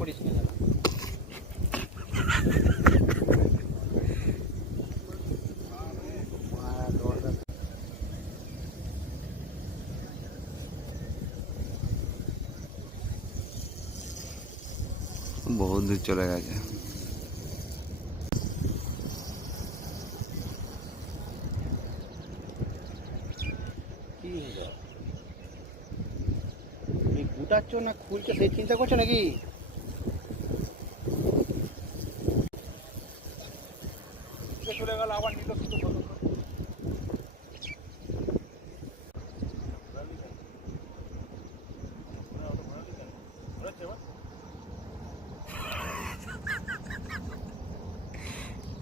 করিস না দাদা। বহুত দূর চলে গেছে। কি তুমি গুটাচ্ছ না খুলছো সেই চিন্তা করছো নাকি? চলে গেল আবার নিল শুধু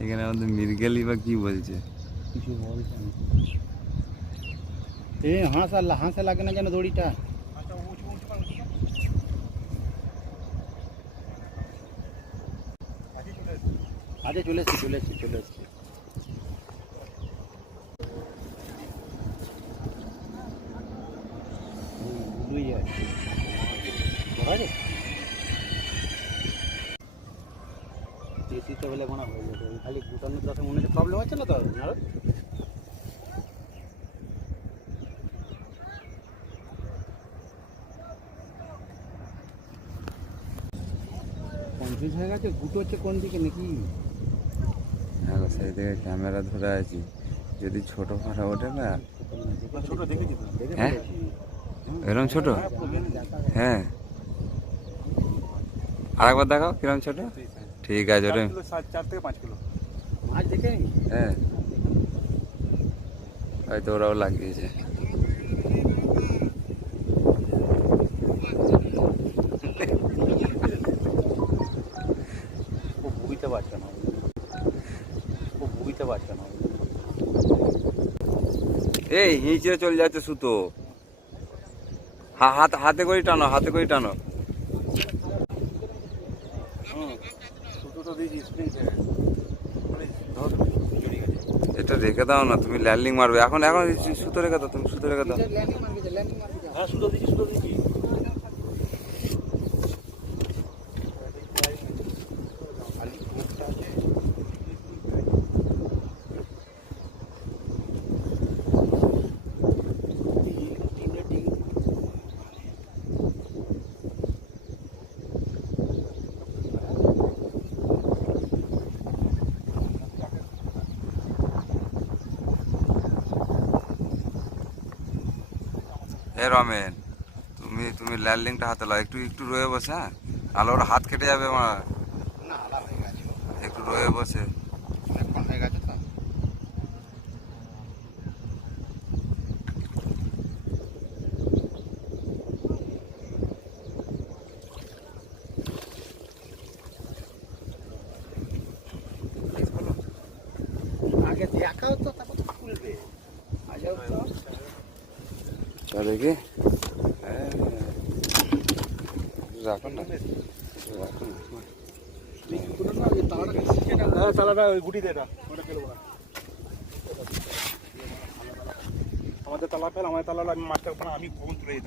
এখানে আমাদের মৃগেলই বা কি বলছে, কিছু বলছে না। হাঁসা লাগে না যেন দড়িটা। আজকে চলে এসছি দেশিতে হলে মনে হয়ে যেত, খালি গুটানোর দশে মনে হচ্ছে প্রবলেম হচ্ছে না তো আর। কনফিউজ হয়ে গেছে গুটো হচ্ছে কোন দিকে নাকি। হ্যাঁ সেই দিকে ক্যামেরা ধরে আছি, যদি ছোট ফাটা ওঠে না। ছোট দেখেছি। হ্যাঁ এরকম ছোট? হ্যাঁ আরেকবার দেখাও কিরকম ছোট। ঠিক আছে ওটা 4 থেকে 5 কিলো মাছ দেখে নি। হ্যাঁ হয়তো ওরাও লাগিয়েছে। বুঝতে পারছে না এই নিচে চলে যাচ্ছে সুতো। হাতে করে টানো, হাতে করে টানো। সুতো তো দিয়েছি স্প্রিং থেকে। এটা রেখে দাও না, তুমি ল্যান্ডিং মারবে এখন। সুতো রেখে দাও, তুমি সুতো রেখে দাও। হ্যাঁ সুতো দিয়েছি এ রমেন, তুমি ল্যান্ডিংটা হাতে লাও, একটু রয়ে বসে। হ্যাঁ নাহলে ওর হাত কেটে যাবে আমার। না আলাদা হয়ে গেছে, একটু রয়ে বসে। অনেকক্ষণ হয়ে গেছে তো। আগে দেখাও তো তারপর খুলবে। আগে চল দেখি। হ্যাঁ রাখুন না, রাখুন। তালাটা ওই গুটি দে, ওটা ফেলবো না। আমাদের তালা ফেল, আমাদের তালা আমি মাছটা আমি কখন তুলে দিতাম।